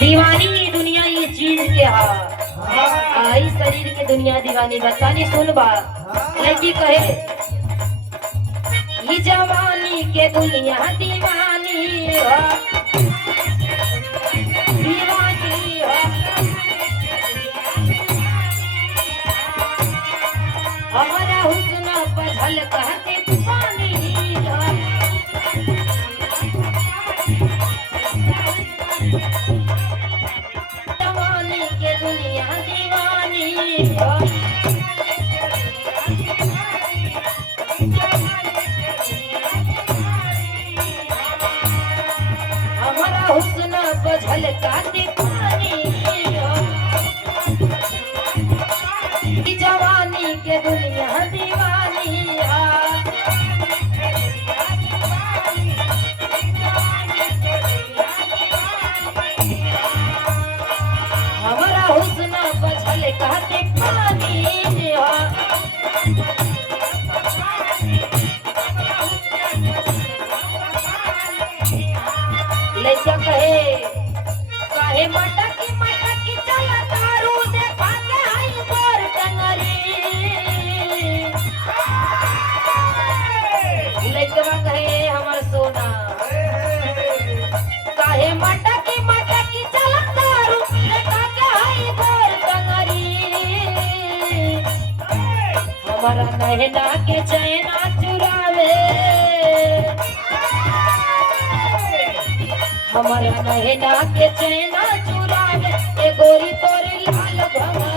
दीवानी दुनिया ये चीज के आई शरीर के दुनिया दीवानी बतानी सुन बा लड़की कहे ये जवानी के दुनिया दीवानी दीवानी हमारा हुस्न पर झलकाते पानी जवानी के दुनिया दीवानी हमारा हुस्न पर झलकाते पानी जवानी के दुनिया दीवानी हमारा हुस्न पर झलकाते पानी लड़का कहे मटकी चला तारू देखा के आई गोर टंगरी लड़का कहे हमर सोना काहे मटकी चला तारू देखा के आई गोर टंगरी हमारा नहना के चैना चुरावे हमारा नहना के चैना चुरावे ए गोरी तोरे लाल भंग